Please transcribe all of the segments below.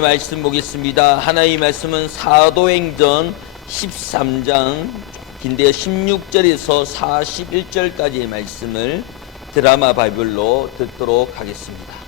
말씀 보겠습니다. 하나님의 말씀은 사도행전 13장 긴데요 16절에서 41절까지의 말씀을 드라마 바이블로 듣도록 하겠습니다.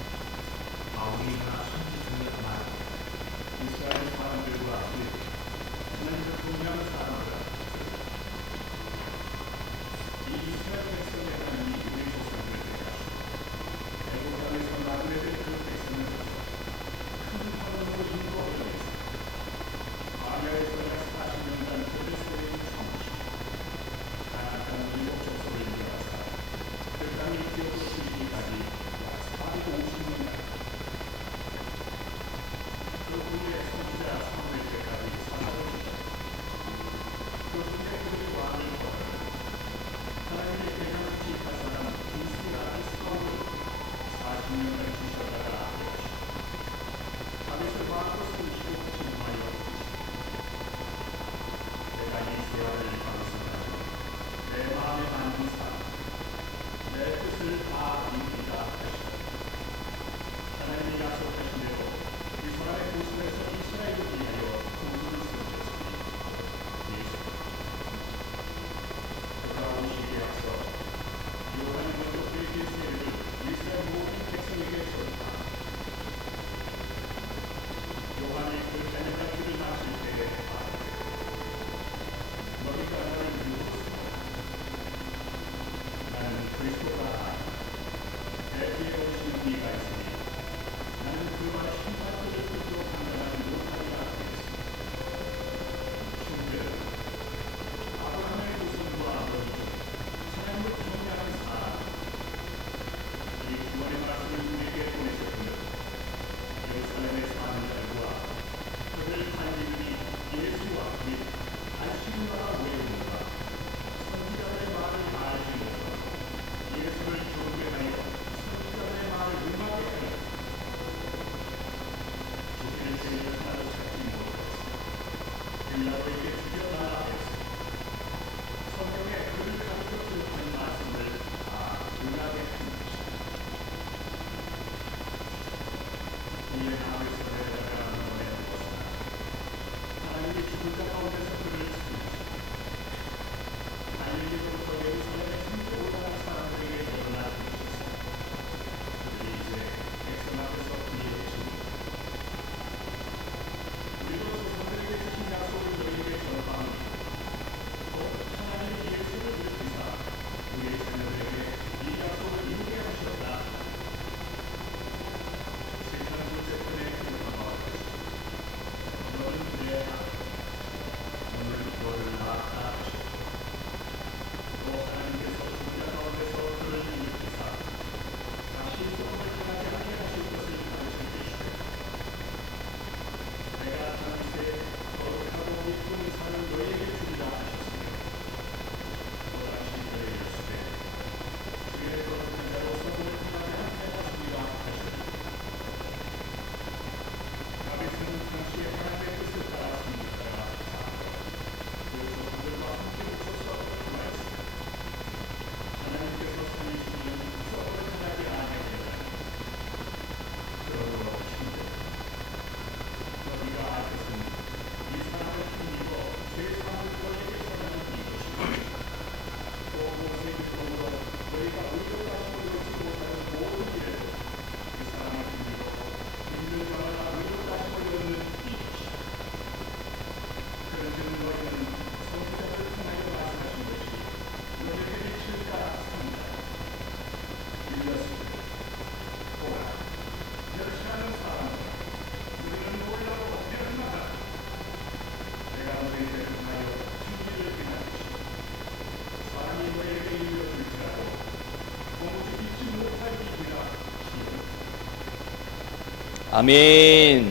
아멘.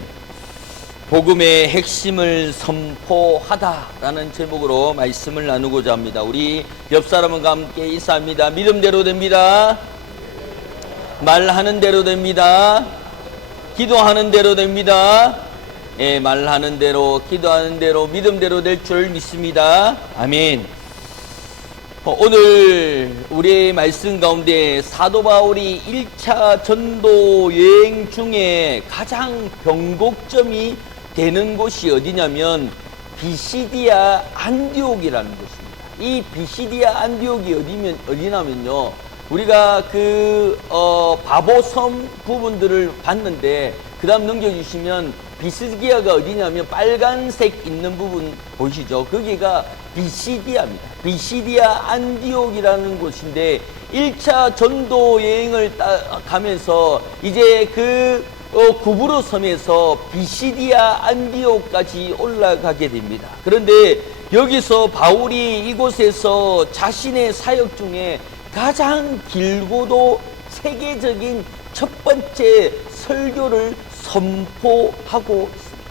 복음의 핵심을 선포하다라는 제목으로 말씀을 나누고자 합니다. 우리 옆 사람과 함께 인사합니다. 믿음대로 됩니다. 말하는 대로 됩니다. 기도하는 대로 됩니다. 예, 말하는 대로, 기도하는 대로, 믿음대로 될 줄 믿습니다. 아멘. 오늘 우리의 말씀 가운데 사도 바울이 1차 전도 여행 중에 가장 변곡점이 되는 곳이 어디냐면 비시디아 안디옥이라는 곳입니다. 이 비시디아 안디옥이 어디냐면요, 우리가 바보섬 부분들을 봤는데, 그 다음 넘겨주시면 비시디아가 어디냐면 빨간색 있는 부분 보이시죠? 거기가 비시디아입니다. 비시디아 안디옥이라는 곳인데 1차 전도 여행을 가면서 이제 구브로 섬에서 비시디아 안디옥까지 올라가게 됩니다. 그런데 여기서 바울이 이곳에서 자신의 사역 중에 가장 길고도 세계적인 첫 번째 설교를 선포하고 있습니다.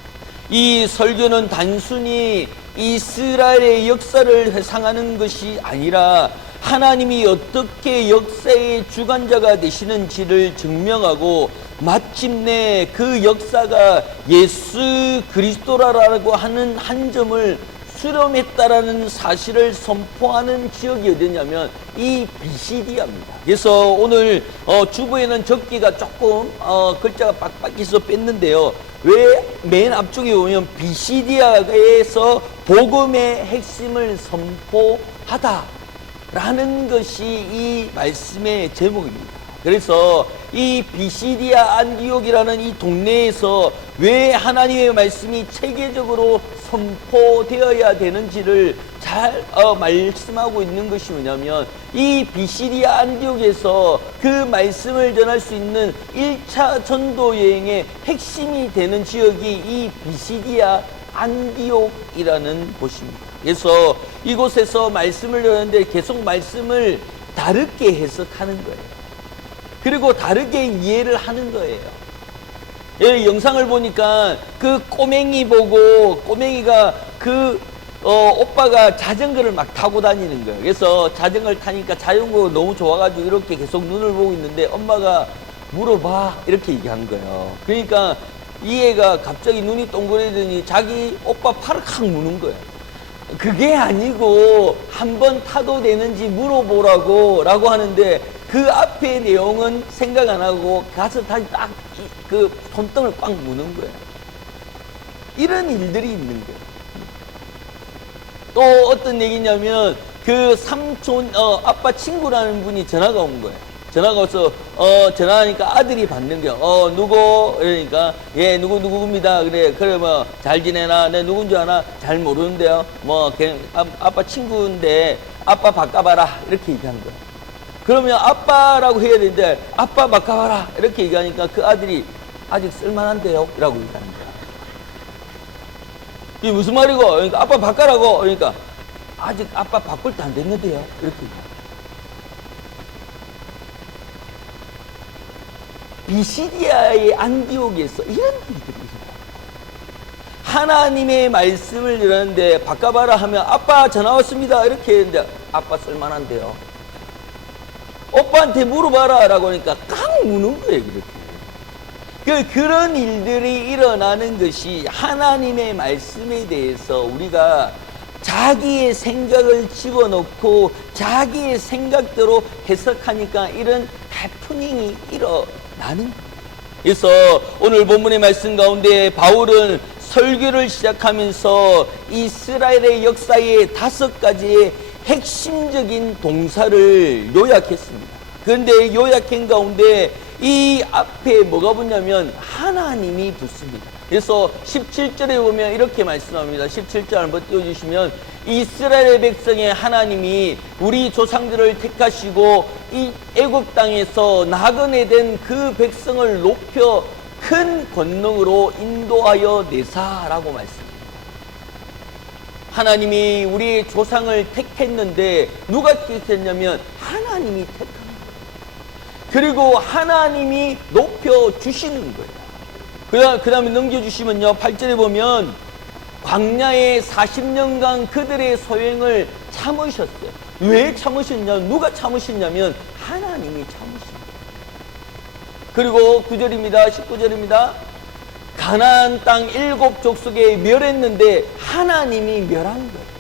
이 설교는 단순히 이스라엘의 역사를 회상하는 것이 아니라 하나님이 어떻게 역사의 주관자가 되시는지를 증명하고 마침내 그 역사가 예수 그리스도라고 하는 한 점을 수렴했다라는 사실을 선포하는 지역이 어디냐면 이 비시디아입니다. 그래서 오늘 주부에는 적기가 조금 글자가 빡빡해서 뺐는데요. 왜 맨 앞쪽에 보면 비시디아에서 복음의 핵심을 선포하다라는 것이 이 말씀의 제목입니다. 그래서 이 비시디아 안디옥이라는 이 동네에서 왜 하나님의 말씀이 체계적으로 선포되어야 되는지를 잘 말씀하고 있는 것이 뭐냐면, 이 비시디아 안디옥에서 그 말씀을 전할 수 있는 1차 전도 여행의 핵심이 되는 지역이 이 비시디아 안디옥이라는 곳입니다. 그래서 이곳에서 말씀을 전하는데 계속 말씀을 다르게 해석하는 거예요. 그리고 다르게 이해를 하는 거예요. 예, 영상을 보니까 그 꼬맹이 보고, 꼬맹이가 오빠가 자전거를 막 타고 다니는 거예요. 그래서 자전거를 타니까 자전거가 너무 좋아가지고 이렇게 계속 눈을 보고 있는데 엄마가 물어봐 이렇게 얘기한 거예요. 그러니까 이 애가 갑자기 눈이 동그래더니 자기 오빠 팔을 칵 무는 거예요. 그게 아니고 한번 타도 되는지 물어보라고 라고 하는데, 그 앞에 내용은 생각 안 하고 가서 다시 딱 손등을 꽉 무는 거예요. 이런 일들이 있는 거예요. 또 어떤 얘기냐면 그 삼촌 아빠 친구라는 분이 전화가 온 거예요. 전화가 와서 전화하니까 아들이 받는 거예요. 누구? 그러니까 예, 누구입니다. 그래 뭐 잘 지내나? 내 누군지 아나? 잘 모르는데요. 뭐 아빠 친구인데 아빠 바꿔봐라 이렇게 얘기한 거예요. 그러면 아빠라고 해야 되는데 아빠 바꿔봐라 이렇게 얘기하니까 그 아들이 아직 쓸만한데요 라고 얘기하는 거야. 이게 무슨 말이고? 그러니까 아빠 바꿔라고. 그러니까 아직 아빠 바꿀 때 안 됐는데요 이렇게 얘기해요. 비시디아의 안디옥에서 이런 일들이 있어요. 하나님의 말씀을 들었는데 바꿔봐라 하면 아빠 전화 왔습니다 이렇게 했는데 아빠 쓸만한데요. 오빠한테 물어봐라 라고 하니까 깡 무는 거예요. 그렇게. 그런 일들이 일어나는 것이 해하나님의 말씀에 대해서 우리가 자기의 생각을 집어넣고 자기의 생각대로 해석하니까 이런 해프닝이 일어나는 거예요. 그래서 오늘 본문의 말씀 가운데 바울은 설교를 시작하면서 이스라엘의 역사의 5가지의 핵심적인 동사를 요약했습니다. 그런데 요약한 가운데 이 앞에 뭐가 붙냐면 하나님이 붙습니다. 그래서 17절에 보면 이렇게 말씀합니다. 17절 한번 띄워주시면, 이스라엘의 백성의 하나님이 우리 조상들을 택하시고 이 애굽 땅에서 나그네된 그 백성을 높여 큰 권능으로 인도하여 내사라고 말씀합니다. 하나님이 우리의 조상을 택했는데 누가 택했냐면 하나님이 택한 거예요. 그리고 하나님이 높여주시는 거예요. 그 다음에 넘겨주시면요, 8절에 보면 광야에 40년간 그들의 소행을 참으셨어요. 왜 참으셨냐? 누가 참으셨냐면 하나님이 참으신 거예요. 그리고 9절입니다. 19절입니다. 가나안 땅 7족속에 멸했는데 하나님이 멸한 거예요.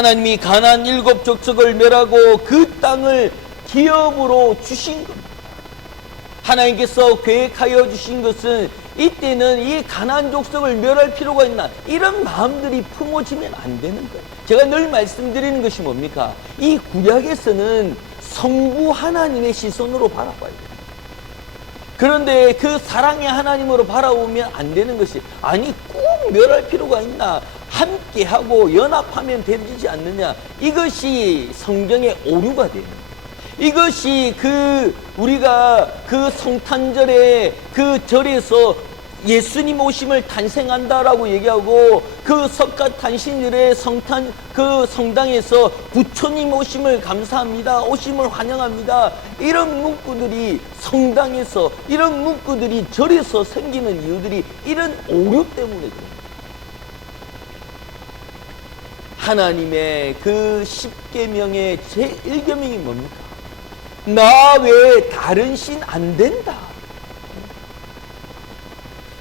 하나님이 가나안 7 족속을 멸하고 그 땅을 기업으로 주신 겁니다. 하나님께서 계획하여 주신 것은 이때는 이 가나안 족속을 멸할 필요가 있나, 이런 마음들이 품어지면 안 되는 거예요. 제가 늘 말씀드리는 것이 뭡니까? 이 구약에서는 성부 하나님의 시선으로 바라봐야 돼요. 그런데 그 사랑의 하나님으로 바라보면 안 되는 것이, 아니 꼭 멸할 필요가 있나, 함께하고 연합하면 되지 않느냐, 이것이 성경의 오류가 되는 거예요. 이것이 우리가 그 성탄절에 그 절에서 예수님 오심을 탄생한다라고 얘기하고, 그 석가탄신일에 성당에서 부처님 오심을 감사합니다, 오심을 환영합니다, 이런 문구들이 성당에서, 이런 문구들이 절에서 생기는 이유들이 이런 오류 때문에 그래요. 하나님의 그 10계명의 제1계명이 뭡니까? 나 외에 다른 신 안 된다.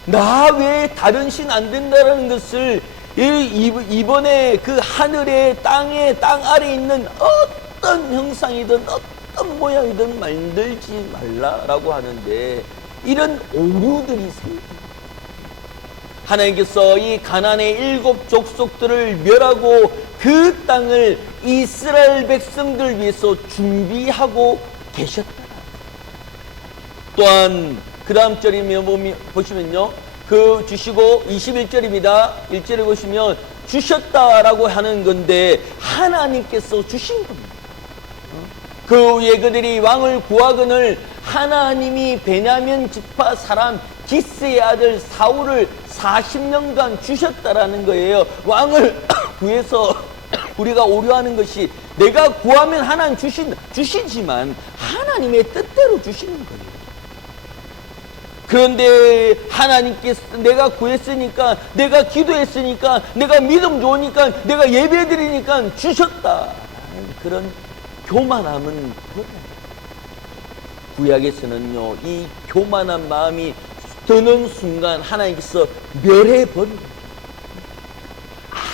나 외에 다른 신 안 된다라는 것을 이번에 그 하늘의 땅 아래에 있는 어떤 형상이든 어떤 모양이든 만들지 말라라고 하는데, 이런 오류들이 생깁니다. 하나님께서 이 가나안의 7 족속들을 멸하고 그 땅을 이스라엘 백성들 위해서 준비하고 계셨다. 또한 그 다음 절이면 보시면요, 그 주시고 21절입니다. 1절에 보시면 주셨다라고 하는 건데 하나님께서 주신 겁니다. 그 후에 그들이 왕을 구하거늘 하나님이 베냐민 지파 사람 기스의 아들 사울을 40년간 주셨다라는 거예요. 왕을 구해서 우리가 오려하는 것이, 내가 구하면 하나님 주시지만 하나님의 뜻대로 주시는 거예요. 그런데 하나님께서 내가 구했으니까, 내가 기도했으니까, 내가 믿음 좋으니까, 내가 예배드리니까 주셨다, 그런 교만함은 구약에서는요, 이 교만한 마음이 드는 순간 하나님께서 멸해버립니다.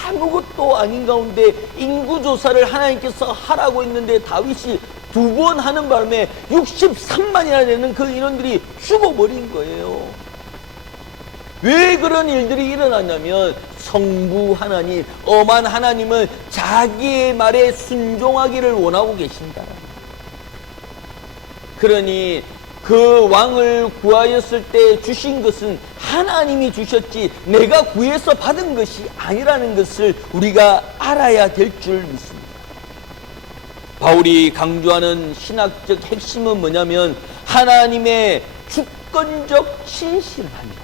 아무것도 아닌 가운데 인구조사를 하나님께서 하라고 했는데 다윗이 2번 하는 바람에 63만이나 되는 그 인원들이 죽어버린 거예요. 왜 그런 일들이 일어났냐면, 성부 하나님, 엄한 하나님은 자기의 말에 순종하기를 원하고 계신다. 그러니 그 왕을 구하였을 때 주신 것은 하나님이 주셨지 내가 구해서 받은 것이 아니라는 것을 우리가 알아야 될 줄 믿습니다. 바울이 강조하는 신학적 핵심은 뭐냐면, 하나님의 주권적 신실을 합니다.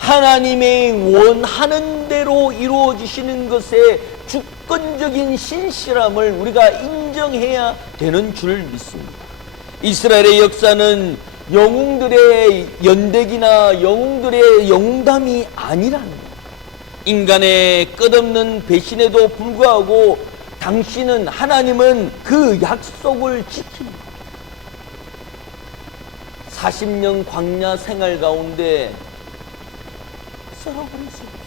하나님의 원하는 대로 이루어지시는 것에 주권적인 신실함을 우리가 인정해야 되는 줄 믿습니다. 이스라엘의 역사는 영웅들의 연대기나 영웅들의 영웅담이 아니라는 거예요. 인간의 끝없는 배신에도 불구하고 하나님은 그 약속을 지킵니다. 40년 광야 생활 가운데 썰어버렸습니다.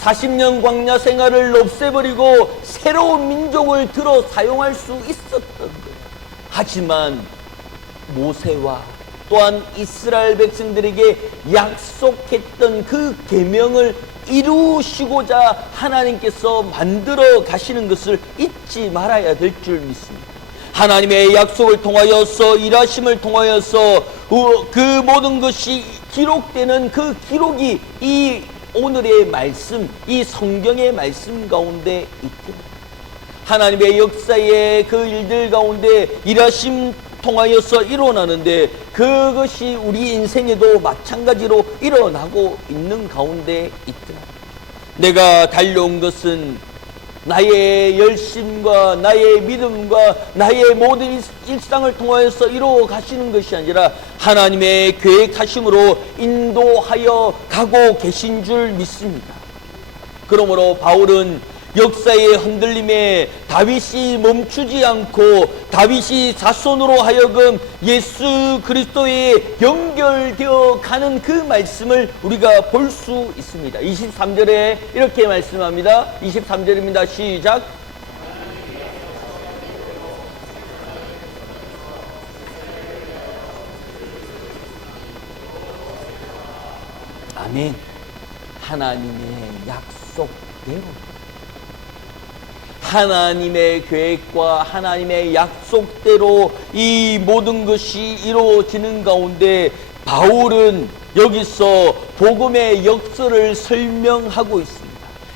40년 광야 생활을 없애버리고 새로운 민족을 들어 사용할 수 있었던 거예요. 하지만 모세와 또한 이스라엘 백성들에게 약속했던 그 계명을 이루시고자 하나님께서 만들어 가시는 것을 잊지 말아야 될 줄 믿습니다. 하나님의 약속을 통하여서, 일하심을 통하여서 그 모든 것이 기록되는 그 기록이 이 오늘의 말씀, 이 성경의 말씀 가운데 있습니다. 하나님의 역사의 그 일들 가운데 일하심 통하여서 일어나는데, 그것이 우리 인생에도 마찬가지로 일어나고 있는 가운데 있더라. 내가 달려온 것은 나의 열심과 나의 믿음과 나의 모든 일상을 통하여서 이루어 가시는 것이 아니라 하나님의 계획하심으로 인도하여 가고 계신 줄 믿습니다. 그러므로 바울은 역사의 흔들림에 다윗이 멈추지 않고 다윗이 자손으로 하여금 예수 그리스도에 연결되어 가는 그 말씀을 우리가 볼 수 있습니다. 23절에 이렇게 말씀합니다. 23절입니다. 시작. 아멘. 하나님의 약속대로 하나님의 계획과 하나님의 약속대로 이 모든 것이 이루어지는 가운데 바울은 여기서 복음의 역사를 설명하고 있습니다.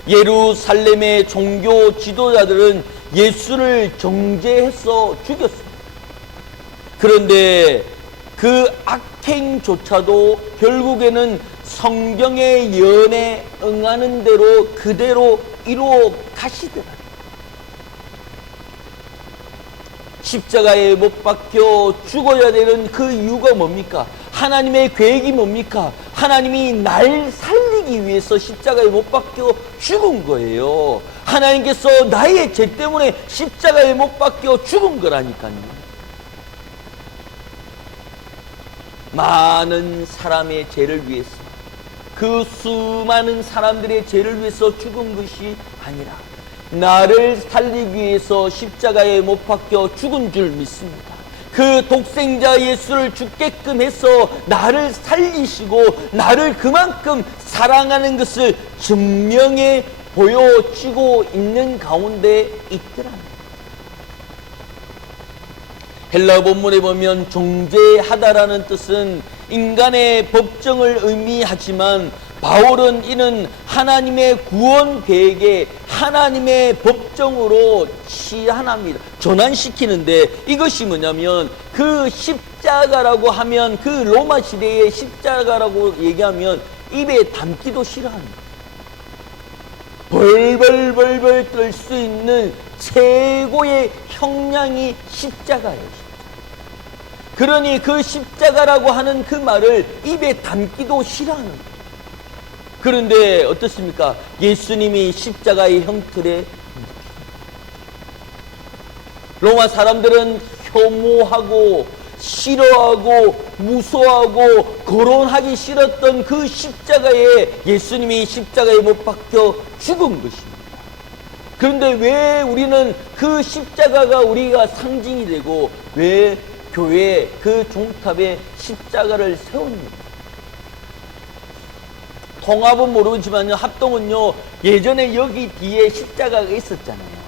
예루살렘의 종교 지도자들은 예수를 정죄해서 죽였습니다. 그런데 그 악행조차도 결국에는 성경의 예언에 응하는 대로 그대로 이루어 가시더라. 십자가에 못 박혀 죽어야 되는 그 이유가 뭡니까? 하나님의 계획이 뭡니까? 하나님이 날 살리기 위해서 십자가에 못 박혀 죽은 거예요. 하나님께서 나의 죄 때문에 십자가에 못 박혀 죽은 거라니까요. 많은 사람의 죄를 위해서, 그 수많은 사람들의 죄를 위해서 죽은 것이 아니라 나를 살리기 위해서 십자가에 못 박혀 죽은 줄 믿습니다. 그 독생자 예수를 죽게끔 해서 나를 살리시고 나를 그만큼 사랑하는 것을 증명해 보여지고 있는 가운데 있더랍니다. 헬라 본문에 보면 정죄하다라는 뜻은 인간의 법정을 의미하지만 바울은 이는 하나님의 구원 계획에 하나님의 법정으로 치환합니다. 전환시키는데 이것이 뭐냐면 그 십자가라고 하면 그 로마 시대의 십자가라고 얘기하면 입에 담기도 싫어합니다. 벌벌벌벌 떨 수 있는 최고의 형량이 십자가예요. 그러니 그 십자가라고 하는 그 말을 입에 담기도 싫어하는 거예요. 그런데 어떻습니까? 예수님이 십자가의 형틀에 로마 사람들은 혐오하고 싫어하고 무서워하고 거론하기 싫었던 그 십자가에 예수님이 십자가에 못 박혀 죽은 것입니다. 그런데 왜 우리는 그 십자가가 우리가 상징이 되고 왜 교회 그 종탑에 십자가를 세웁니까? 통합은 모르지만요, 합동은요, 예전에 여기 뒤에 십자가가 있었잖아요.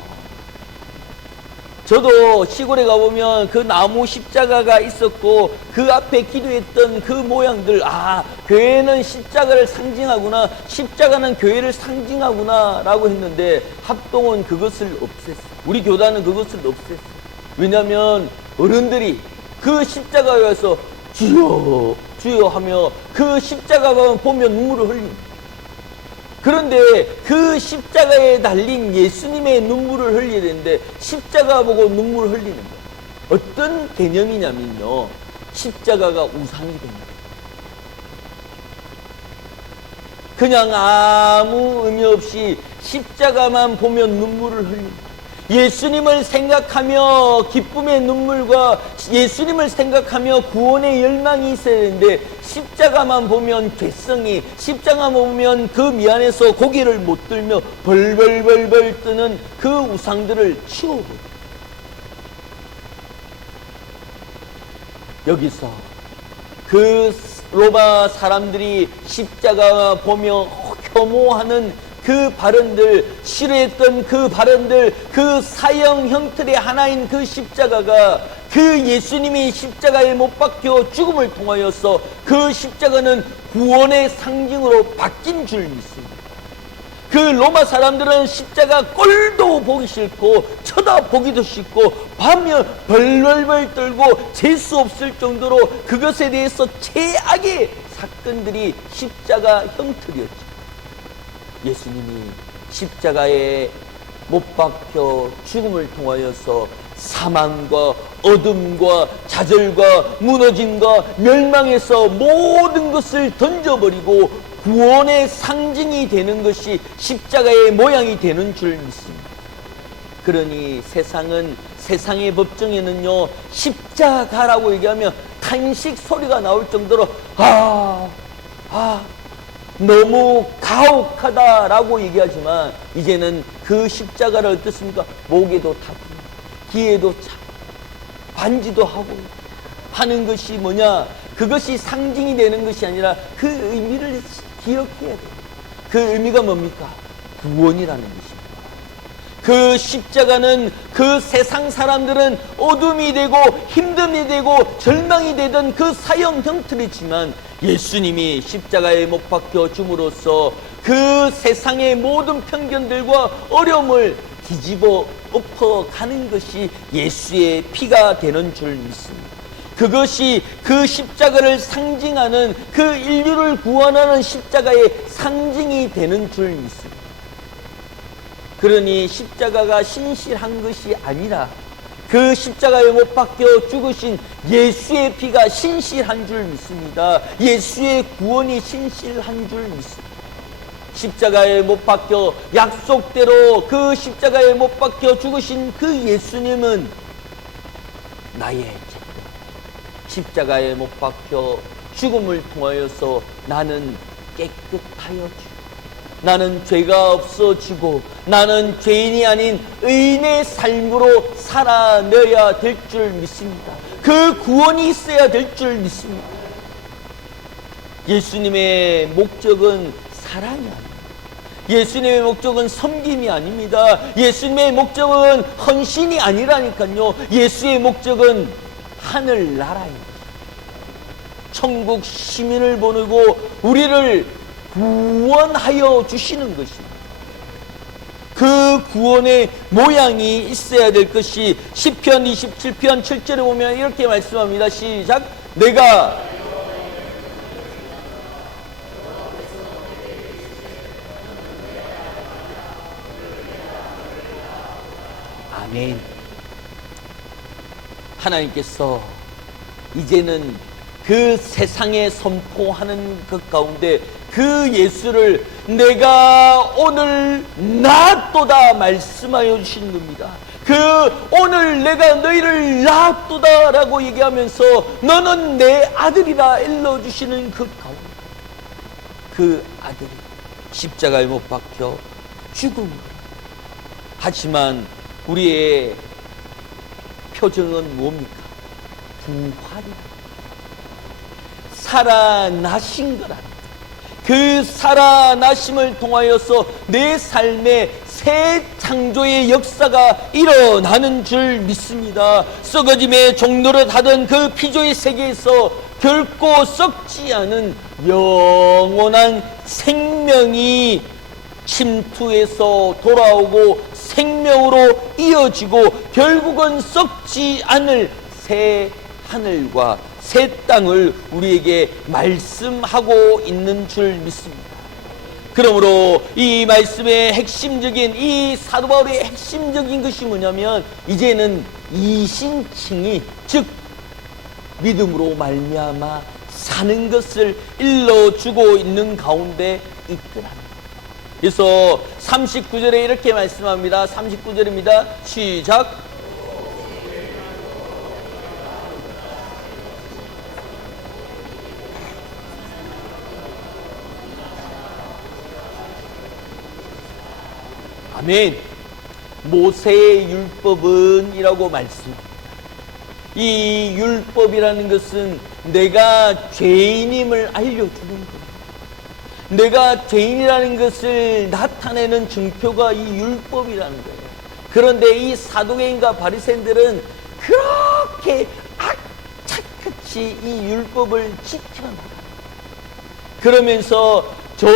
저도 시골에 가보면 그 나무 십자가가 있었고 그 앞에 기도했던 그 모양들, 아, 교회는 십자가를 상징하구나, 십자가는 교회를 상징하구나 라고 했는데 합동은 그것을 없앴어요. 우리 교단은 그것을 없앴어요. 왜냐하면 어른들이 그 십자가에 와서 주여 주여 하며 그 십자가만 보면 눈물을 흘립니다. 그런데 그 십자가에 달린 예수님의 눈물을 흘려야 되는데 십자가 보고 눈물을 흘리는 거예요. 어떤 개념이냐면요, 십자가가 우상이 됩니다. 그냥 아무 의미 없이 십자가만 보면 눈물을 흘립니다. 예수님을 생각하며 기쁨의 눈물과 예수님을 생각하며 구원의 열망이 있어야 되는데 십자가만 보면 죄성이, 십자가만 보면 그 미안해서 고개를 못 들며 벌벌벌벌 뜨는 그 우상들을 치워버려요. 여기서 그 로마 사람들이 십자가 보며 혐오하는 그 발언들, 싫어했던 그 발언들, 그 사형 형틀의 하나인 그 십자가가 그 예수님이 십자가에 못 박혀 죽음을 통하여서 그 십자가는 구원의 상징으로 바뀐 줄 믿습니다. 그 로마 사람들은 십자가 꼴도 보기 싫고 쳐다보기도 싫고 밤에 벌벌벌 떨고 재수 없을 정도로 그것에 대해서 최악의 사건들이 십자가 형틀이었죠. 예수님이 십자가에 못 박혀 죽음을 통하여서 사망과 어둠과 좌절과 무너짐과 멸망에서 모든 것을 던져버리고 구원의 상징이 되는 것이 십자가의 모양이 되는 줄 믿습니다. 그러니 세상의 법정에는요, 십자가라고 얘기하면 탄식 소리가 나올 정도로 너무 가혹하다라고 얘기하지만, 이제는 그 십자가를 어떻습니까? 목에도 타고 귀에도 차고 반지도 하고 하는 것이 뭐냐? 그것이 상징이 되는 것이 아니라 그 의미를 기억해야 돼요. 그 의미가 뭡니까? 구원이라는 것입니다. 그 십자가는 그 세상 사람들은 어둠이 되고 힘듦이 되고 절망이 되던 그 사형 형틀이지만, 예수님이 십자가에 못 박혀 줌으로써 그 세상의 모든 편견들과 어려움을 뒤집어 엎어가는 것이 예수의 피가 되는 줄 믿습니다. 그것이 그 십자가를 상징하는, 그 인류를 구원하는 십자가의 상징이 되는 줄 믿습니다. 그러니 십자가가 신실한 것이 아니라 그 십자가에 못 박혀 죽으신 예수의 피가 신실한 줄 믿습니다. 예수의 구원이 신실한 줄 믿습니다. 십자가에 못 박혀 약속대로 그 십자가에 못 박혀 죽으신 그 예수님은 나의 죄, 십자가에 못 박혀 죽음을 통하여서 나는 깨끗하여지고, 나는 죄가 없어지고, 나는 죄인이 아닌 의인의 삶으로 살아내야 될 줄 믿습니다. 그 구원이 있어야 될 줄 믿습니다. 예수님의 목적은 사랑이 아닙니다. 예수님의 목적은 섬김이 아닙니다. 예수님의 목적은 헌신이 아니라니까요. 예수의 목적은 하늘나라입니다. 천국 시민을 보내고 우리를 구원하여 주시는 것입니다. 그 구원의 모양이 있어야 될 것이 시편 27편 7절에 보면 이렇게 말씀합니다. 시작. 내가 아멘. 하나님께서 이제는 그 세상에 선포하는 것 가운데 그 예수를 내가 오늘 낳았도다 말씀하여 주시는 겁니다. 그 오늘 내가 너희를 낳았도다 라고 얘기하면서 너는 내 아들이라 일러주시는 그 가운데, 그 아들이 십자가에 못 박혀 죽은 것. 하지만 우리의 표정은 뭡니까? 부활이다. 살아나신 거랍니다. 그 살아나심을 통하여서 내 삶에 새 창조의 역사가 일어나는 줄 믿습니다. 썩어짐의 종노릇 하던 그 피조의 세계에서 결코 썩지 않은 영원한 생명이 침투해서 돌아오고 생명으로 이어지고 결국은 썩지 않을 새 하늘과 새 땅을 우리에게 말씀하고 있는 줄 믿습니다. 그러므로 이 말씀의 핵심적인, 이 사도 바울의 핵심적인 것이 뭐냐면, 이제는 이신칭이, 즉 믿음으로 말미암아 사는 것을 일러주고 있는 가운데 있더라. 그래서 39절에 이렇게 말씀합니다. 39절입니다. 시작. 아멘. 모세의 율법은 이라고 말씀합니다. 이 율법이라는 것은 내가 죄인임을 알려주는 거예요. 내가 죄인이라는 것을 나타내는 증표가 이 율법이라는 거예요. 그런데 이 사두개인과 바리새인들은 그렇게 악착같이 이 율법을 지켜나가요. 그러면서 저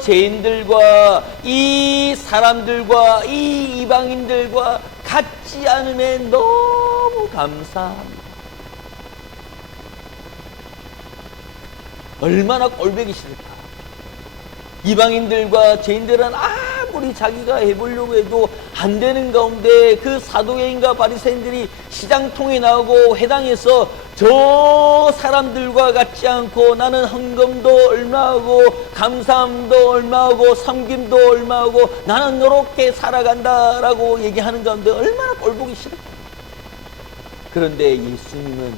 죄인들과 이 사람들과 이 이방인들과 같지 않음에 너무 감사합니다. 얼마나 꼴보기 싫을까. 이방인들과 죄인들은 아무리 자기가 해보려고 해도 안 되는 가운데 그 사두개인과 바리새인들이 시장통에 나오고 회당에서 저 사람들과 같지 않고 나는 헌금도 얼마하고 감사함도 얼마하고 섬김도 얼마하고 나는 이렇게 살아간다라고 얘기하는 가운데 얼마나 꼴보기 싫을까. 그런데 예수님은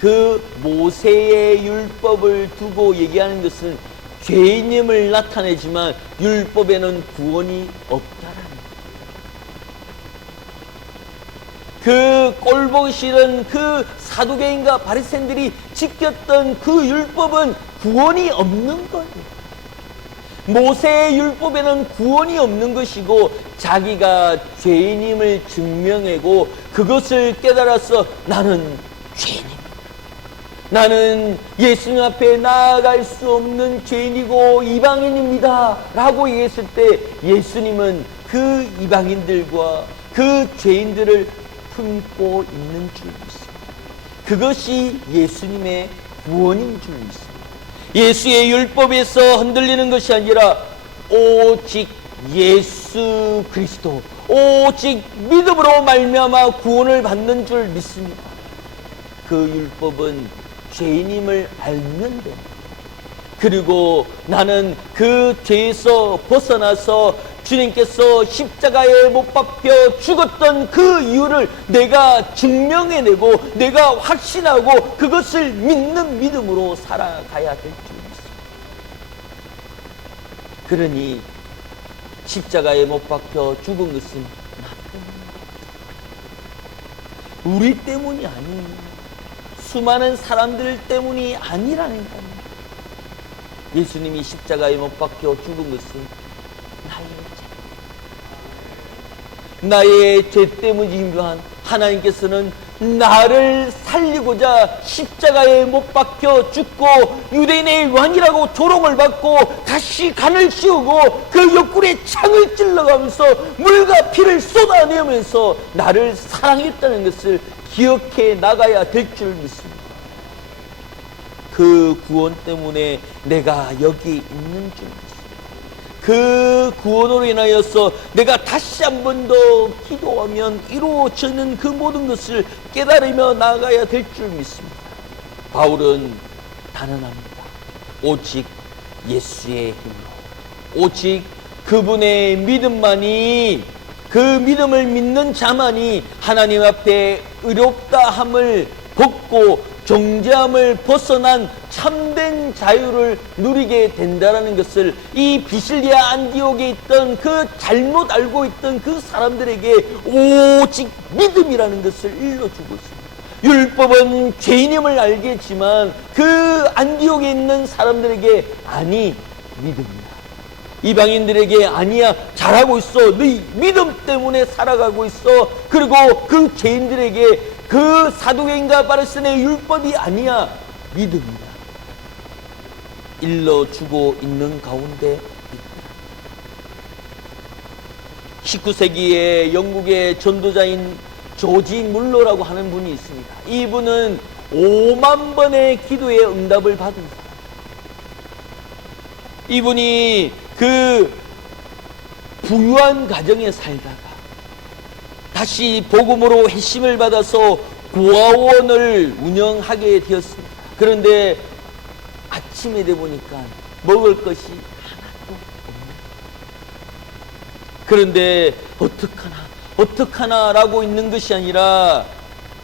그 모세의 율법을 두고 얘기하는 것은 죄인임을 나타내지만 율법에는 구원이 없다라는 그 꼴보기 싫은 그 사두개인과 바리새인들이 지켰던 그 율법은 구원이 없는 거예요. 모세의 율법에는 구원이 없는 것이고 자기가 죄인임을 증명하고 그것을 깨달아서 나는 죄인입니다. 나는 예수님 앞에 나아갈 수 없는 죄인이고 이방인입니다 라고 얘기했을 때 예수님은 그 이방인들과 그 죄인들을 품고 있는 줄 믿습니다. 그것이 예수님의 구원인 줄 믿습니다. 예수의 율법에서 흔들리는 것이 아니라 오직 예수 그리스도, 오직 믿음으로 말미암아 구원을 받는 줄 믿습니다. 그 율법은 죄인임을 알면 됩니다. 그리고 나는 그 죄에서 벗어나서 주님께서 십자가에 못 박혀 죽었던 그 이유를 내가 증명해내고 내가 확신하고 그것을 믿는 믿음으로 살아가야 될 줄 믿습니다. 그러니 십자가에 못 박혀 죽은 것은 나 때문입니다. 우리 때문이 아니에요. 수많은 사람들 때문이 아니라는 겁니다. 예수님이 십자가에 못 박혀 죽은 것은 나의 죄 때문이지만 하나님께서는 나를 살리고자 십자가에 못 박혀 죽고 유대인의 왕이라고 조롱을 받고 다시 간을 씌우고 그 옆구리에 창을 찔러가면서 물과 피를 쏟아내면서 나를 사랑했다는 것을 기억해 나가야 될 줄 믿습니다. 그 구원 때문에 내가 여기 있는 줄 믿습니다. 그 구원으로 인하여서 내가 다시 한 번 더 기도하면 이루어지는 그 모든 것을 깨달으며 나아가야 될 줄 믿습니다. 바울은 단언합니다. 오직 예수의 힘으로, 오직 그분의 믿음만이, 그 믿음을 믿는 자만이 하나님 앞에 의롭다 함을 벗고 정죄함을 벗어난 참된 자유를 누리게 된다는 것을 이 비실리아 안디옥에 있던 그 잘못 알고 있던 그 사람들에게 오직 믿음이라는 것을 일러주고 있습니다. 율법은 죄인임을 알겠지만 그 안디옥에 있는 사람들에게 아니, 믿음이다. 이방인들에게 아니야, 잘하고 있어, 네 믿음 때문에 살아가고 있어. 그리고 그 죄인들에게 그 사두개인과 바리새인의 율법이 아니야, 믿음이다. 일러주고 있는 가운데 19세기에 영국의 전도자인 조지 물러라고 하는 분이 있습니다. 이분은 5만 번의 기도의 응답을 받은 사람. 이분이 그 부유한 가정에 살다가 다시 복음으로 회심을 받아서 고아원을 운영하게 되었습니다. 그런데 아침에 돼 보니까 먹을 것이 하나도 없는. 그런데 어떡하나라고 있는 것이 아니라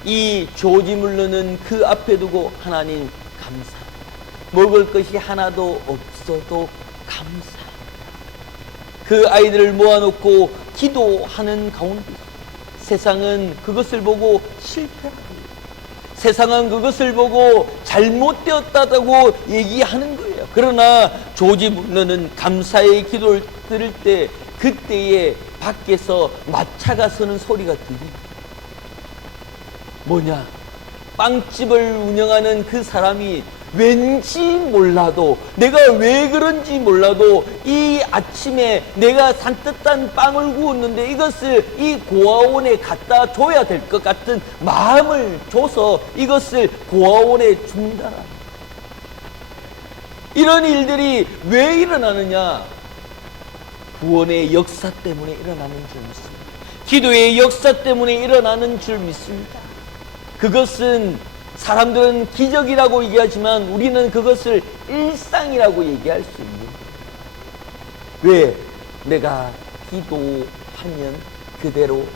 이 조지 물러는 그 앞에 두고 하나님 감사합니다. 먹을 것이 하나도 없어도 감사합니다. 그 아이들을 모아놓고 기도하는 가운데 세상은 그것을 보고 실패합니다. 세상은 그것을 보고 잘못되었다고 얘기하는 거예요. 그러나 조지 물러는 감사의 기도를 들을 때 그때에 밖에서 마차가 서는 소리가 들립니다. 뭐냐? 빵집을 운영하는 그 사람이 왠지 몰라도, 내가 왜 그런지 몰라도 이 아침에 내가 산뜻한 빵을 구웠는데 이것을 이 고아원에 갖다 줘야 될 것 같은 마음을 줘서 이것을 고아원에 준다. 이런 일들이 왜 일어나느냐? 구원의 역사 때문에 일어나는 줄 믿습니다. 기도의 역사 때문에 일어나는 줄 믿습니다. 그것은 사람들은 기적이라고 얘기하지만 우리는 그것을 일상이라고 얘기할 수 있는 거예요. 왜? 내가 기도하면 그대로.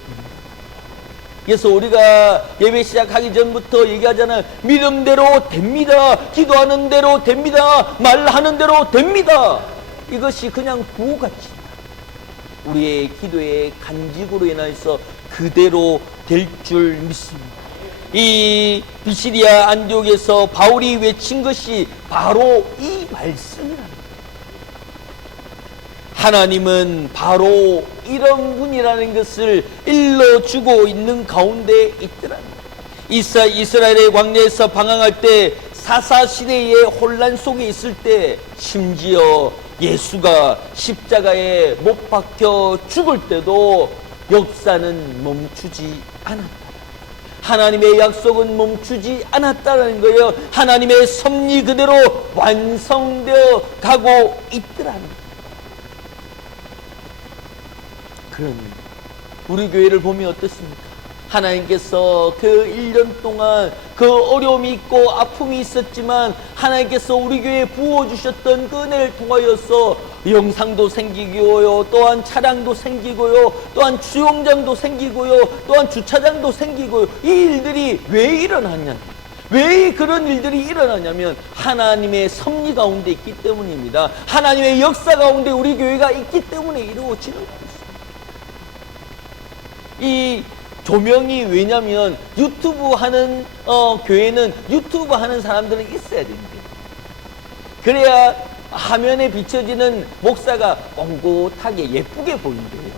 그래서 우리가 예배 시작하기 전부터 얘기하잖아요. 믿음대로 됩니다. 기도하는 대로 됩니다. 말하는 대로 됩니다. 이것이 그냥 구호같이 우리의 기도의 간직으로 인해서 그대로 될 줄 믿습니다. 이 비시디아 안디옥에서 바울이 외친 것이 바로 이 말씀이랍니다. 하나님은 바로 이런 분이라는 것을 일러주고 있는 가운데 있더랍니다. 이스라엘의 광야에서 방황할 때 사사시대의 혼란 속에 있을 때 심지어 예수가 십자가에 못 박혀 죽을 때도 역사는 멈추지 않았다. 하나님의 약속은 멈추지 않았다는 거예요. 하나님의 섭리 그대로 완성되어 가고 있더라는 거예요. 그런 우리 교회를 보면 어떻습니까? 하나님께서 그 1년 동안 그 어려움이 있고 아픔이 있었지만 하나님께서 우리 교회에 부어주셨던 그 은혜를 통하여서 영상도 생기고요, 또한 차량도 생기고요, 또한 주용장도 생기고요, 또한 주차장도 생기고요. 이 일들이 왜 일어났냐? 왜 그런 일들이 일어나냐면 하나님의 섭리 가운데 있기 때문입니다. 하나님의 역사 가운데 우리 교회가 있기 때문에 이루어지는 거예요. 이 조명이 왜냐면 유튜브 하는 교회는 유튜브 하는 사람들은 있어야 됩니다. 그래야 화면에 비춰지는 목사가 옹긋하게 예쁘게 보인대요.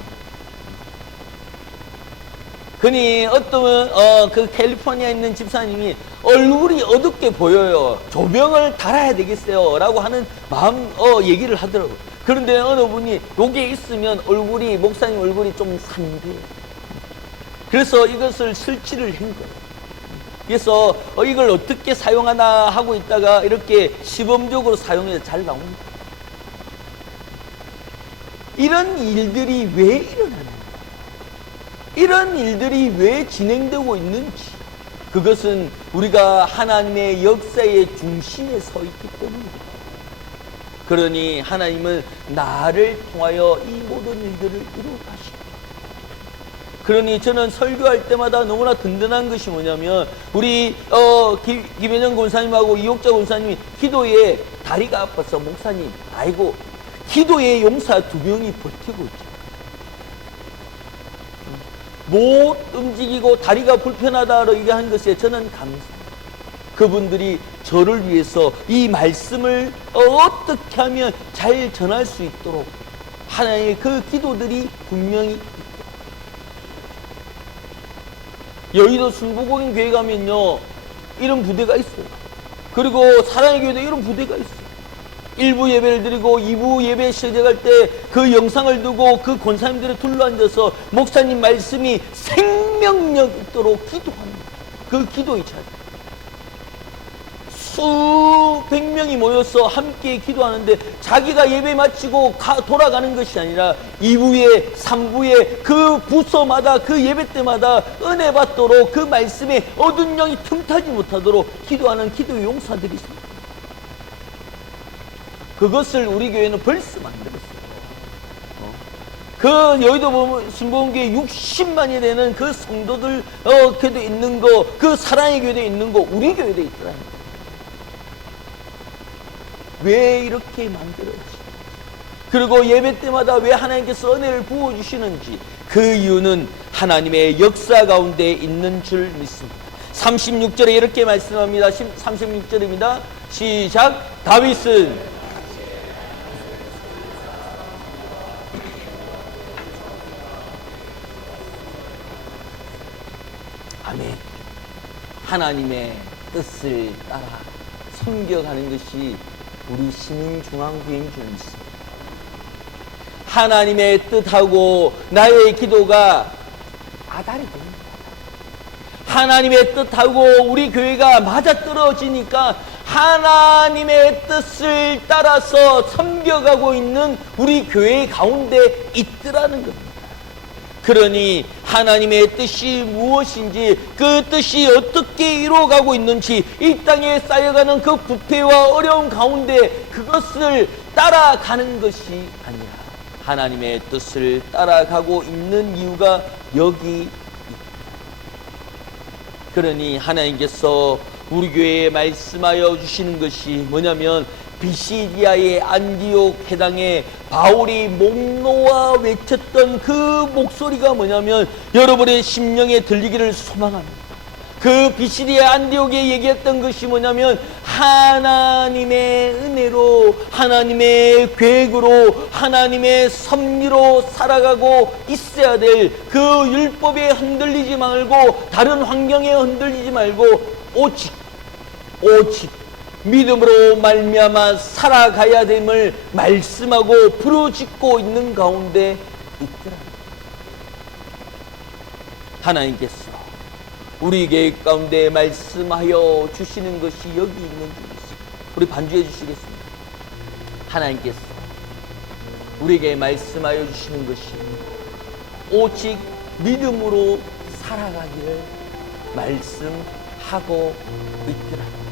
그니 어떤 그 캘리포니아에 있는 집사님이 얼굴이 어둡게 보여요. 조명을 달아야 되겠어요 라고 하는 마음 얘기를 하더라고요. 그런데 어느 분이 여기에 있으면 얼굴이 목사님 얼굴이 좀 산대요. 그래서 이것을 설치를 한 거예요. 그래서 이걸 어떻게 사용하나 하고 있다가 이렇게 시범적으로 사용해서 잘 나옵니다. 이런 일들이 왜 일어나는가? 이런 일들이 왜 진행되고 있는지, 그것은 우리가 하나님의 역사의 중심에 서 있기 때문입니다. 그러니 하나님은 나를 통하여 이 모든 일들을 이루어가시고, 그러니 저는 설교할 때마다 너무나 든든한 것이 뭐냐면 우리 김현정 권사님하고 이옥자 권사님이 기도에 다리가 아파서 목사님 아이고 기도의 용사 2명이 버티고 있죠. 못 움직이고 다리가 불편하다고 얘기한 것에 저는 감사합니다. 그분들이 저를 위해서 이 말씀을 어떻게 하면 잘 전할 수 있도록 하나님의 그 기도들이 분명히 여의도 순복음 교회 가면요 이런 부대가 있어요. 그리고 사랑의 교회도 이런 부대가 있어요. 1부 예배를 드리고 2부 예배 시작할 때 그 영상을 두고 그 권사님들이 둘러앉아서 목사님 말씀이 생명력 있도록 기도합니다. 그 기도의 자리 수백 명이 모여서 함께 기도하는데 자기가 예배 마치고 돌아가는 것이 아니라 2부에 3부에 그 부서마다 그 예배 때마다 은혜 받도록 그 말씀에 어두운 영이 틈타지 못하도록 기도하는 기도의 용사들이 있습니다. 그것을 우리 교회는 벌써 만들었어요. 그 여의도 순복음교회 60만이 되는 그 성도들 교회도 있는 거, 그 사랑의 교회도 있는 거, 우리 교회도 있더라고요. 왜 이렇게 만들었지? 그리고 예배 때마다 왜 하나님께서 은혜를 부어주시는지 그 이유는 하나님의 역사 가운데 있는 줄 믿습니다. 36절에 이렇게 말씀합니다. 36절입니다. 시작. 다윗은 아멘. 하나님의 뜻을 따라 섬겨가는 것이 우리 시민중앙교회인 줄 믿습니다. 하나님의 뜻하고 나의 기도가 아달이 됩니다. 하나님의 뜻하고 우리 교회가 맞아떨어지니까 하나님의 뜻을 따라서 섬겨가고 있는 우리 교회 가운데 있더라는 겁니다. 그러니 하나님의 뜻이 무엇인지, 그 뜻이 어떻게 이루어가고 있는지, 이 땅에 쌓여가는 그 부패와 어려움 가운데 그것을 따라가는 것이 아니라 하나님의 뜻을 따라가고 있는 이유가 여기 있다. 그러니 하나님께서 우리 교회에 말씀하여 주시는 것이 뭐냐면, 비시디아의 안디옥 해당에 바울이 목 놓아 외쳤던 그 목소리가 뭐냐면, 여러분의 심령에 들리기를 소망합니다. 그 비시디아 안디옥에 얘기했던 것이 뭐냐면, 하나님의 은혜로, 하나님의 계획으로, 하나님의 섭리로 살아가고 있어야 될 그 율법에 흔들리지 말고, 다른 환경에 흔들리지 말고, 오직 믿음으로 말미암아 살아가야 됨을 말씀하고 부르짖고 있는 가운데 있더라. 하나님께서 우리 계획 가운데 말씀하여 주시는 것이 여기 있는 줄 믿습니다. 우리 반주해 주시겠습니다. 하나님께서 우리에게 말씀하여 주시는 것이 오직 믿음으로 살아가기를 말씀하고 있더라.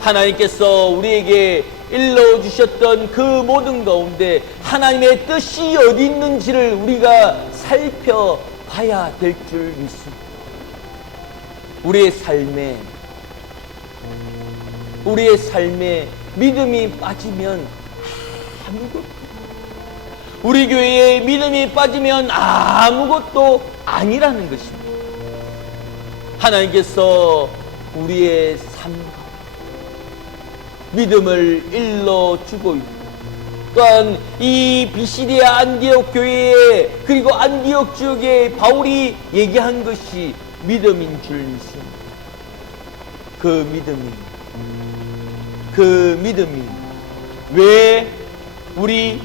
하나님께서 우리에게 일러주셨던 그 모든 가운데 하나님의 뜻이 어디 있는지를 우리가 살펴봐야 될 줄 믿습니다. 우리의 삶에 믿음이 빠지면 아무것도, 우리 교회에 믿음이 빠지면 아무것도 아니라는 것입니다. 하나님께서 우리의 삶과 믿음을 일러주고 있고, 또한 이 비시디아 안디옥 교회에, 그리고 안디옥 지역에 바울이 얘기한 것이 믿음인 줄 믿습니다. 그 믿음이 왜 우리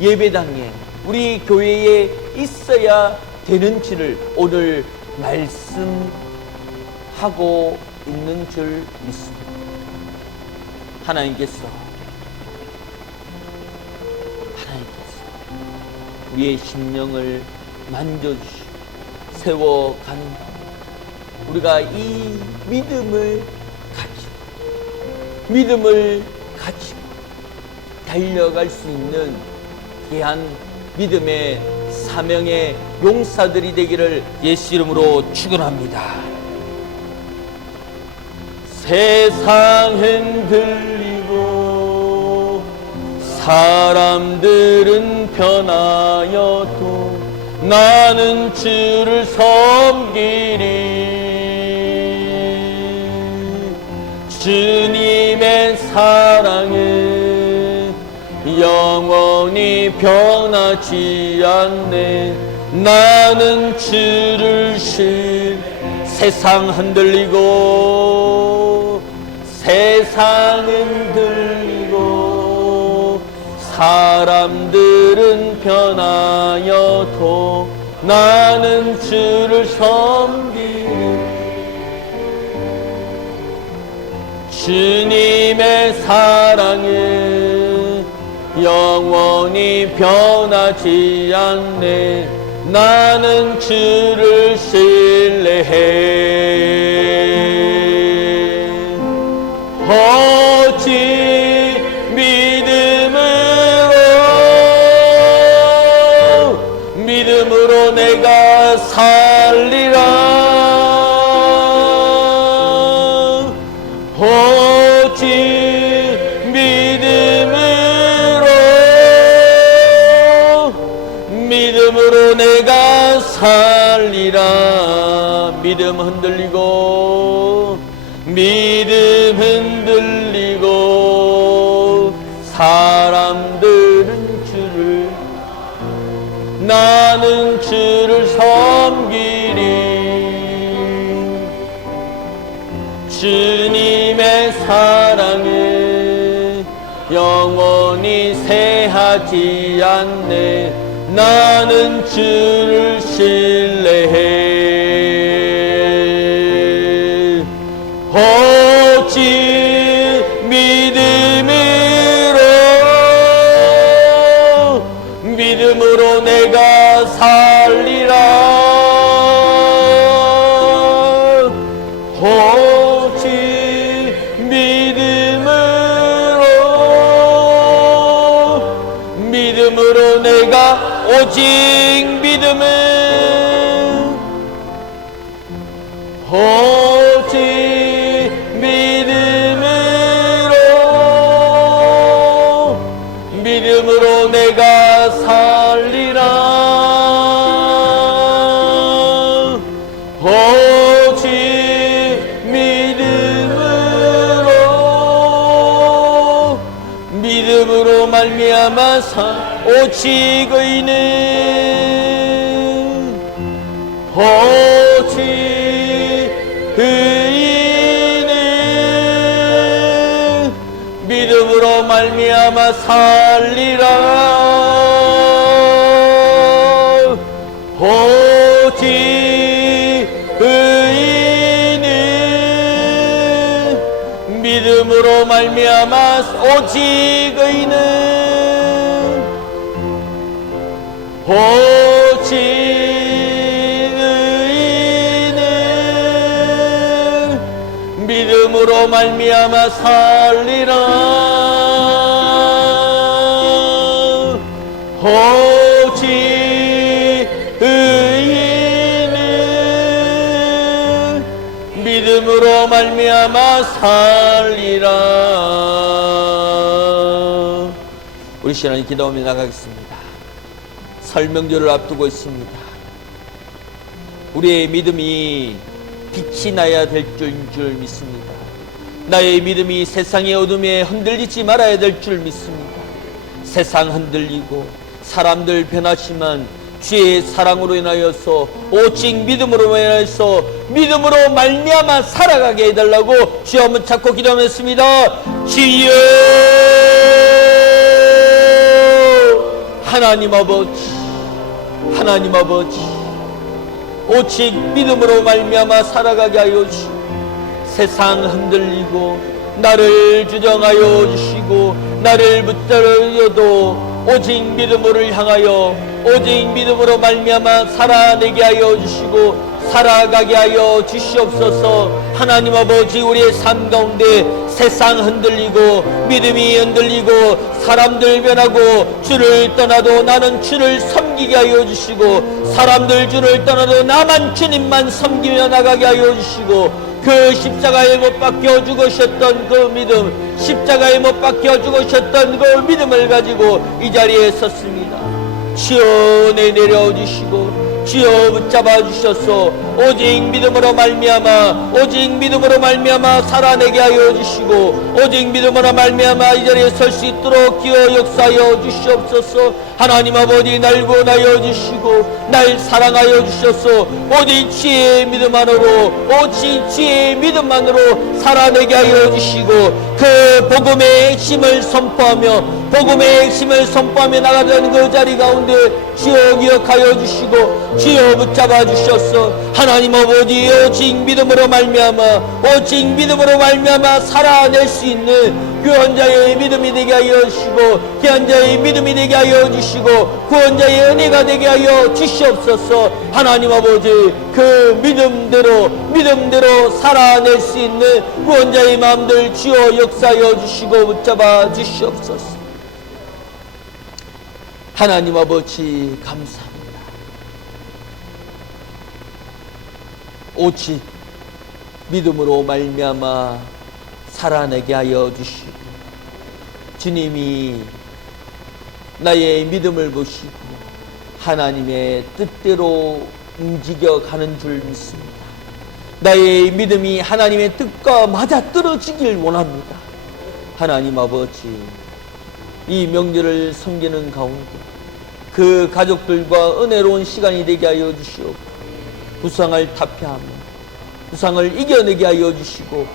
예배당에, 우리 교회에 있어야 되는지를 오늘 말씀하고 있는 줄 믿습니다. 하나님께서 우리의 심령을 만져주시고 세워가는, 우리가 이 믿음을 가지고 달려갈 수 있는 귀한 믿음의 사명의 용사들이 되기를 예수 이름으로 축원합니다. 세상 흔들리고 사람들은 변하여도 나는 주를 섬기리. 주님의 사랑은 영원히 변하지 않네. 나는 주를 세상 흔들리고 사람들은 변하여도 나는 주를 섬기리. 주님의 사랑은 영원히 변하지 않네. 나는 주를 신뢰해. 오직 믿음으로 내가 살리라. 오직 믿음으로 내가 살리라. 믿음 흔들리고 사람들은 나는 주를 섬기리. 주님의 사랑은 영원히 새하지 않네. 나는 주를 신뢰해. 오직 오직 믿음은 오직 믿음으로 내가 살리라. 오직 믿음으로 말미암아 오직 의인은 믿음으로 말미암아 살리라. 오직 의인은 믿음으로 말미암아 오직 의인은 오직 의인은 믿음으로 말미암아 살리라. 오직 의인은 믿음으로 말미암아 살리라. 우리 시간이 기도하며 나가겠습니다. 설명절을 앞두고 있습니다. 우리의 믿음이 빛이 나야 될 줄 믿습니다. 나의 믿음이 세상의 어둠에 흔들리지 말아야 될 줄 믿습니다. 세상 흔들리고 사람들 변하지만 주의 사랑으로 인하여서 오직 믿음으로 인하여서 믿음으로 말미암아 살아가게 해달라고 주여 한번 찾고 기도하겠습니다. 주여 하나님 아버지 오직 믿음으로 말미암아 살아가게 하여 주시고 세상 흔들리고 나를 주정하여 주시고 나를 붙들어도 오직 믿음으로 향하여 오직 믿음으로 말미암아 살아내게 하여 주시고 살아가게 하여 주시옵소서. 하나님 아버지 우리의 삶 가운데 세상 흔들리고 믿음이 흔들리고 사람들 변하고 주를 떠나도 나는 주를 섬기게 하여 주시고 사람들 주를 떠나도 나만 주님만 섬기며 나가게 하여 주시고 그 십자가에 못 박혀 죽으셨던 그 믿음 십자가에 못 박혀 죽으셨던 그 믿음을 가지고 이 자리에 섰습니다. 주여 내려주시고 주여 붙잡아 주셔서 오직 믿음으로 말미암아 오직 믿음으로 말미암아 살아내게 하여 주시고 오직 믿음으로 말미암아 이 자리에 설 수 있도록 기어 역사하여 주시옵소서. 하나님 아버지 날 구원하여 주시고 날 사랑하여 주셔서 오직 주의 믿음만으로 오직 주의 믿음만으로 살아내게 하여 주시고 그 복음의 핵심을 선포하며 복음의 핵심을 선포하며 나가는 그 자리 가운데 주여 기억하여 주시고 주여 붙잡아 주셨어. 하나님 아버지 오직 믿음으로 말미암아 오직 믿음으로 말미암아 살아낼 수 있는 구원자의 믿음이 되게 하여 주시고 구원자의 믿음이 되게 하여 주시고 구원자의 은혜가 되게 하여 주시옵소서. 하나님 아버지 그 믿음대로 살아낼 수 있는 구원자의 마음들 주여 역사하여 주시고 붙잡아 주시옵소서. 하나님 아버지 감사합니다. 오직 믿음으로 말미암아 살아내게 하여 주시고 주님이 나의 믿음을 보시고 하나님의 뜻대로 움직여가는 줄 믿습니다. 나의 믿음이 하나님의 뜻과 맞아떨어지길 원합니다. 하나님 아버지 이 명절을 섬기는 가운데 그 가족들과 은혜로운 시간이 되게 하여 주시옵고 부상을 타파하며 부상을 이겨내게 하여 주시고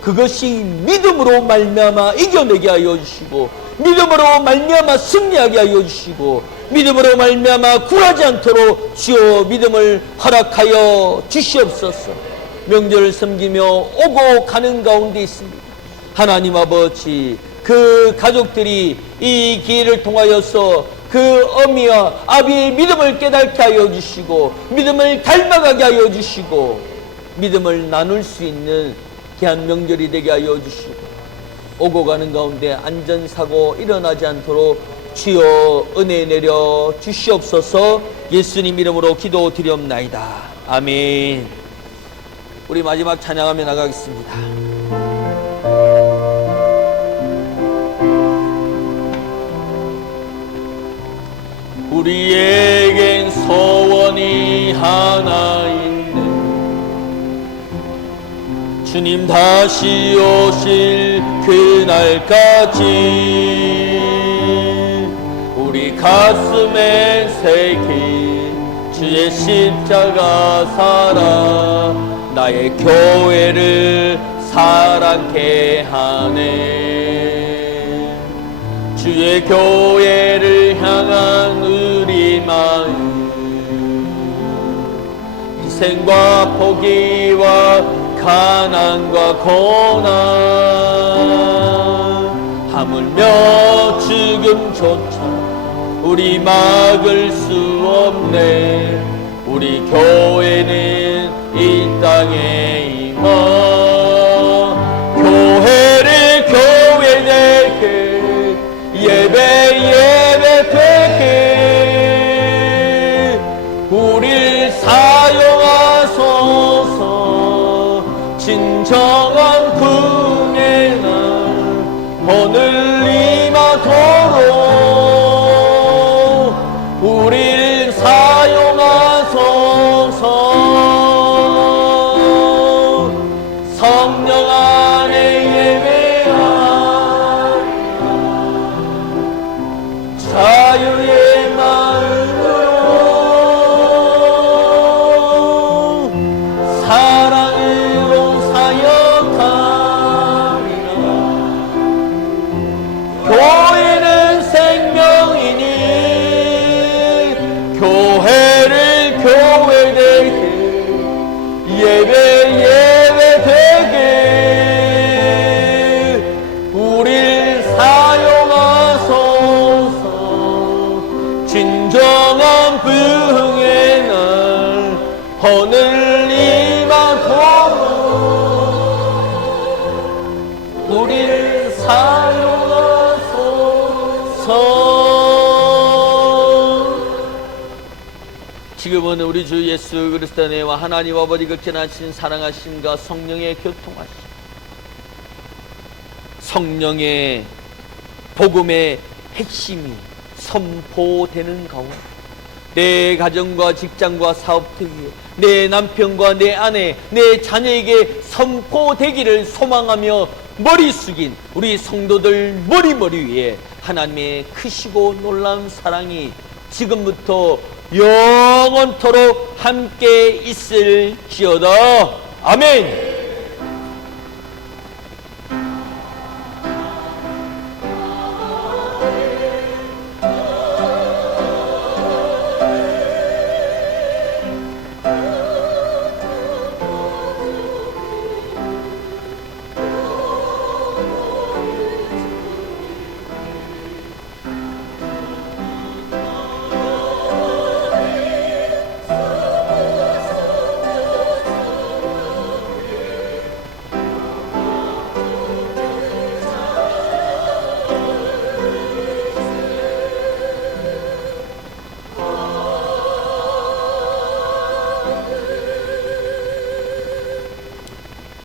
그것이 믿음으로 말미암아 이겨내게 하여 주시고 믿음으로 말미암아 승리하게 하여 주시고 믿음으로 말미암아 굴하지 않도록 주여 믿음을 허락하여 주시옵소서. 명절을 섬기며 오고 가는 가운데 있습니다. 하나님 아버지 그 가족들이 이 기회를 통하여서 그 어미와 아비의 믿음을 깨닫게 하여 주시고 믿음을 닮아가게 하여 주시고 믿음을 나눌 수 있는 귀한 명절이 되게 하여 주시고 오고 가는 가운데 안전사고 일어나지 않도록 주여 은혜 내려 주시옵소서. 예수님 이름으로 기도드리옵나이다. 아멘. 우리 마지막 찬양하며 나가겠습니다. 우리에겐 소원이 하나 있네. 주님 다시 오실 그날까지 우리 가슴에 새긴 주의 십자가 살아 나의 교회를 사랑케 하네. 주의 교회를 향한 우리 마음, 희생과 포기와 가난과 고난, 하물며 죽음조차 우리 막을 수 없네. 우리 교회는 이 땅에 임하 교회를 교회되게 예배 되게 우릴 사용하소서. 진정한 긍휼의 날 오늘 임하도록 우릴 사용하소서. 성령 안에 예배하리라 자유의 마음으로 사랑으로 사역하리라. 교회는 생명이니 교회를 교회되게 예배 되게 우릴 사용하소서. 진정한 부흥의 날 오늘 임하도록 우릴 사용하소서. 지금은 우리 주 예수 그리스도 안에와 하나님 아버지 극진하신 사랑하심과 성령의 교통하심, 성령의 복음의 핵심이 선포되는 가운데 내 가정과 직장과 사업들 위해 내 남편과 내 아내 내 자녀에게 선포되기를 소망하며 머리 숙인 우리 성도들 머리 위에 하나님의 크시고 놀라운 사랑이 지금부터 영원토록 함께 있을지어다. 아멘.